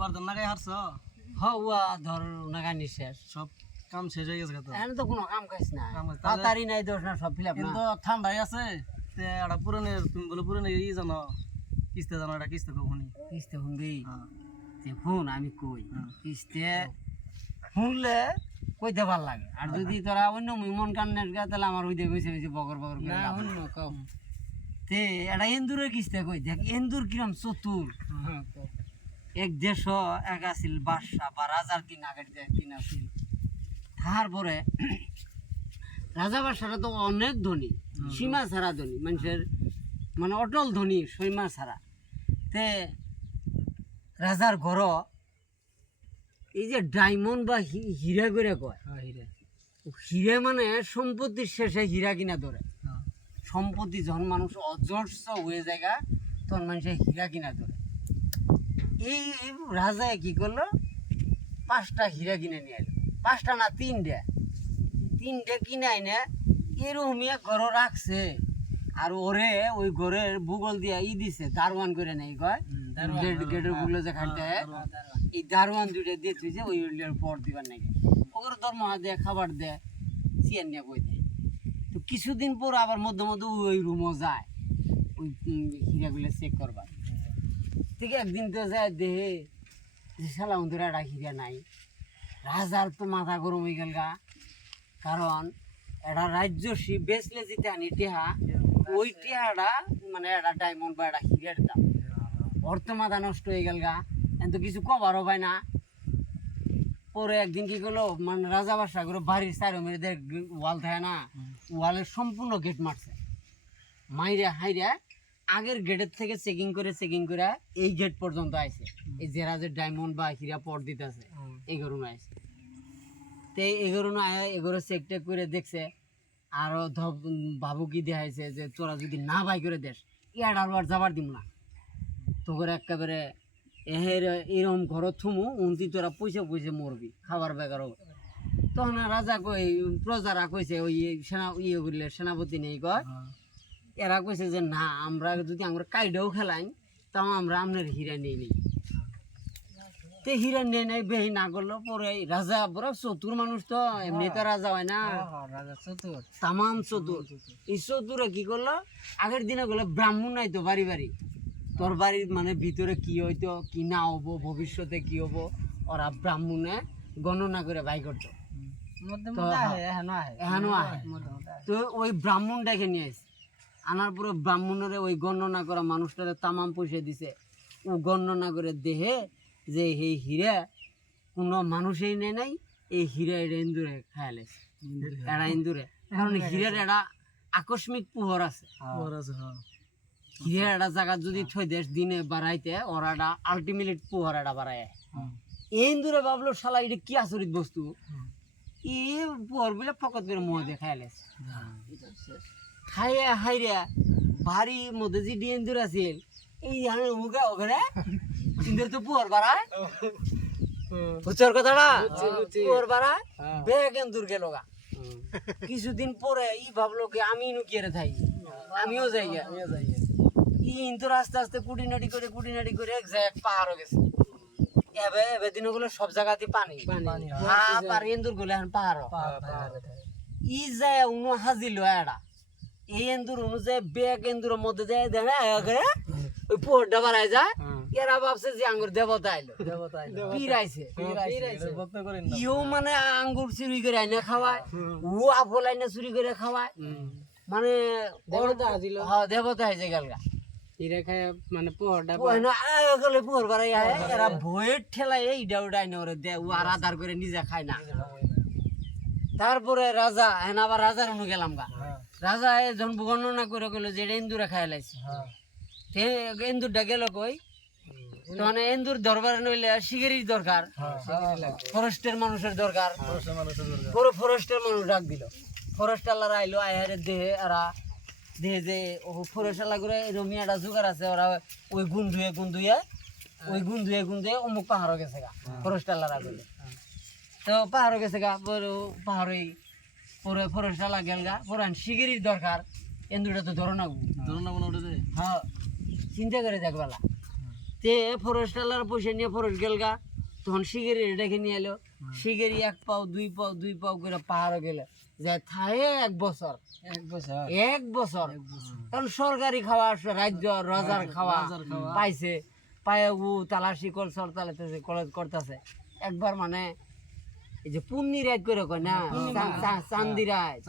War ধান লাগাই হারছ হওয়া ধর নাগানি শেষ সব কাম শেষ হয়ে গেছে তো এখন তো কোনো কাম কাজ না কাম কাজ- তাড়াতাড়ি নাই দোষ না সব ফিলাপ না কিন্তু ঠান্ডাই আছে তে একটা পুরনের তুমি বলে পুরনের ই জানো কিস্তে জানো এটা কিস্তে কখনই কিস্তে শুনবি হ্যাঁ যে ফোন আমি কই হ্যাঁ। কিস্তে শুনলে কইতে ভাল লাগে আর যদি তোরা অন্য মন কান্নের গা তাহলে আমার ওই দিয়ে বেশি বেশি বকর বকর করে লাভ নাই। তে এটা এন্দুরের কিস্তে কই দেখ এন্দুর কিরম চতুর এক দেশ এক আছিল বাদশা বা রাজার দিন আগের দিন আছিল তারপরে রাজা বাদশারা তো অনেক ধনী সীমা ছাড়া ধনী মানুষের মানে অটল ধনী সীমা ছাড়া তে রাজার ঘর এই যে ডায়মন্ড বা হীরা করে কয় হীরা মানে সম্পত্তির শেষে হীরা কিনা ধরে সম্পত্তি যখন মানুষ অজস্র হয়ে যায় তখন মানুষের হীরা কিনা ধরে এই রাজায় কি করলো 5টা হীরা কিনে নিয়ে এলো 5টা না 3টে কিনে আইনে এরকমই ঘর রাখছে আর ওরে ওই ঘরের ভূগোল দিয়ে দিছে দারোয়ান করে নেই কয় গেটের গুলো যে খাইতে এই দারোয়ান দুইটা দিয়ে তুইছে ওই পর দিবার নাকি ওগুলো দরমা দেয় খাবার দেয় চিয়ান নিয়ে কই দেয় তো কিছুদিন পর আবার মধ্যে মধ্যে ওই রুমও যায় ওই হীরাগুলো চেক করবার ঠিক একদিন তো যায় দেহে শালা অন্ধরা একটা হীরা নাই রাজার তো মাথা গরম হয়ে গেল গা কারণ এটা রাজ্যসী বেচলে যেতে আনি টেহা ওই টেহাটা মানে একটা ডায়মন্ড বা একটা হীরের দাম ওর তো মাথা নষ্ট হয়ে গেল গা এত কিছু কভারও পায় না পরে একদিন কি করলো মানে রাজা বাদশা করে বাড়ির চারো মেয়েদের ওয়াল থাকে না ওয়ালের সম্পূর্ণ গেট মারছে মাইরে হাইরে আগের গেটের থেকে চেকিং করে এই গেট পর্যন্ত আইছে এই যে রাজের ডায়মন্ড বা হীরা পর দিতে আছে এই গরুন আইছে তো এগারো না এগারো চেক টেক করে দেখছে আরো বাবু কি দেখাইছে যে তোরা যদি না বাই করে দেশ ইয়ার আর যাবার দিব না তো করে একেবারে এরকম ঘর থুমু উন্তি তোরা পয়সা মরবি খাবার বেকার হবে তখন রাজা কই প্রজারা কইছে ওই সেনা করলে সেনাপতি নেই কয় এরা কইছে যে না আমরা যদি আমরা কাইডাও খেলাই তাও আমরা আপনার হীরা নিয়ে নিই তে হীরা নিয়ে নেই বেহি না করলো পরে রাজা বড় চতুর মানুষ তো এমনি তো রাজা হয় না রাজা চতুর তামাম চতুর এই চতুরে কি করলো আগের দিনে গেলো ব্রাহ্মণ নাই তো বাড়ি তোর বাড়ির মানে ভিতরে কি হইতো কি না হবো ভবিষ্যতে কি হবো ওরা ব্রাহ্মণে গণনা করে বাই করতো এহানো আহে তো ওই ব্রাহ্মণ ডেকে নিয়ে আসে আনার পরে ব্রাহ্মণের ওই গণনা করা মানুষটারে তামাম পয়সা দিছে ও গণনা করে দেহে যে এই হীরা কোনো মানুষই নেই নাই এই হীরা এটা ইন্দুরে খায়ালেছে এরা ইন্দুরে কারণ হীরার একটা আকস্মিক পোহর আছে হীরা একটা জায়গা যদি থই দেশ দিনে বাড়াইতে ওরা একটা আলটিমেট পোহর একটা বাড়ায় এই ইন্দুরে ভাবলো শালা এটা কি আচরিত বস্তু এই পোহর বলে ফকত করে মোহ দিয়ে খায়ালেছে খাইয়া হাইরা বাড়ির মধ্যে যে ইন্দুর আছিল এই মুখা ওখানে ইন্দুর তো পোহর বাড়ায় বুঝছর কথাটা পোহর বাড়ায় বেগ ইন্দুর গেল গা কিছুদিন পরে ই ভাবলো কি আমি নুকিয়ে থাই আমিও যাই ই ইন্দুর আস্তে আস্তে কুটিনাটি করে এক জায়গায় পাহাড় গেছে এবে দিনগুলো সব জায়গাতে পানি আর ইন্দুর গুলো এখন পাহাড় ই যায় উনো হাজিল এটা এই এন্দুর অনুযায়ী বেগ এন্দুরের মধ্যে যায় দেখে ওই পোহরটা বাড়ায় যায় এরা ভাবছে যে আঙ্গুর দেবতা আইলো পিরাইছে ইও মানে আঙ্গুর চুরি করে আইনা খাওয়ায় ও আপল আইনা চুরি করে খাওয়ায় মানে দেবতা হয়েছে গেলগা মানে পোহর বাড়াই এরা ভয়ের ঠেলায় এইটা ওটা আইনা ওরা দেয় ও আর আধার করে নিজে খায় না তারপরে রাজা হেন আবার রাজার অনু গেলাম গা রাজা যখন বর্ণনা করে গেল যে এন্দুরে খাই লাইছে এন্দুরটা গেল কই তখন এন্দুর দরবার নইলে শিগেরির দরকার ফরেস্টের মানুষের দরকার পুরো ফরেস্টের মানুষ ডাক দিল ফরেস্ট আল্লাহরা আইলো আয়ারে দেহে এরা দেহে যে ফরেস্ট আল্লাহ করে রমিয়াটা জোগাড় আছে ওরা ওই গুন্ধুয়ে অমুক পাহাড় গেছে গা ফরেস্ট আল্লাহরা বলে তো পাহাড় গেছে গা পাহাড়ই পরে ফরেস্ট আল্লাহ গেল গা পুরান শিগেরির দরকার এন্দুরটা তো ধরো না হ্যাঁ চিন্তা করে দেখবেলা তে ফরেস্টালার পয়সা নিয়ে ফরেস্ট গেল গা, তখন শিগেরি ডেকে নিয়ে এলো। শিগেরি 1 পাও 2 পাও 2 পাও করে পাহাড়ে গেলে যায় থায়ে 1 বছর 1 বছর কারণ সরকারি খাওয়া রাজ্য রাজার খাওয়া পাইছে, পায়ে তালাশি কলসর তালাইতেছে কলেজ করতেছে। একবার মানে এই যে পুন্নি রাত করে কয় না, চান্দি রাত,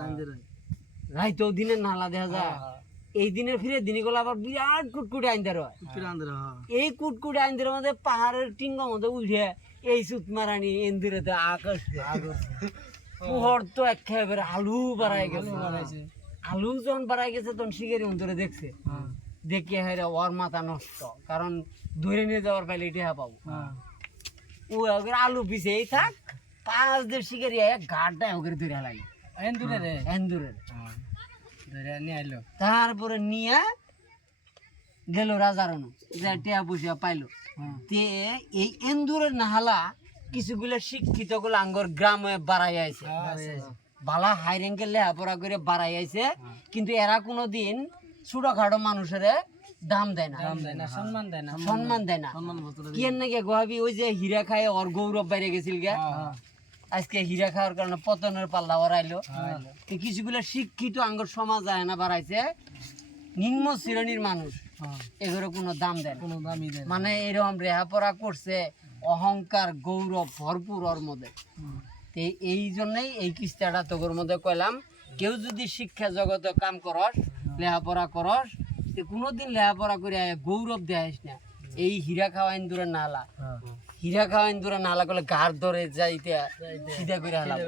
রাইতেও দিনের নালা দেখা যায়। এই দিনের ফিরে দিনই গেলে আবার বিরাট কুটকুটে আইনদের হয়। এই কুটকুটে আইনদের মধ্যে পাহাড়ের টিঙ্গের মধ্যে উঠে এই সুত মারানি এন্দিরেতে আকাশ পুহর তো একেবারে আলু বাড়াই গেছে। আলু যখন বাড়াই গেছে তখন শিগেরি অন্তরে দেখছে, দেখে হেরে ওর মাথা নষ্ট, কারণ ধরে নিয়ে যাওয়ার পাইলে এটা পাবো। ও আলু পিছে এই থাক 5 দের শিগেরি ঘাটটা ওকে ধরে লাগে এন্দুরের। তারপরে নিয়ে গেল রাজার টিয়া পয়সা পাইলো। তে এই এন্দুরের নাহালা কিছুগুলো শিক্ষিত গুলো আঙ্গর গ্রামে বাড়াই আইছে, বালা হাই র্যাঙ্কের লেহাপড়া করে বাড়াই আইছে, কিন্তু এরা কোনোদিন ছোটখাটো মানুষের দাম দেয় না, সম্মান দেয় না। কি এর নাকি গোহাবি ওই যে হীরা খায় ওর গৌরব বাইরে গেছিল গে, আজকে হীরা খাওয়ার কারণে পতনের পাল্লা বাড়াইলো। কিছুগুলো শিক্ষিত আঙ্গর সমাজ আয় না বাড়াইছে, নিম্ন শ্রেণীর মানুষ এগুলো কোনো দাম দেয় না, মানে এরকম রেহাপড়া করছে, অহংকার গৌরব ভরপুর ওর মধ্যে। এই জন্যই এই কিস্তাটা তোর মধ্যে কইলাম, কেউ যদি শিক্ষা জগতে কাম করস লেহাপড়া করস, কোনোদিন লেহাপড়া করে গৌরব দেয়াস না। এই হীরা খাওয়া ইন্দুরের নালা, হীরা খাওয়া ইন্দুরের নালা করলে ঘাড় ধরে যাইতে সিধা করে হালাম।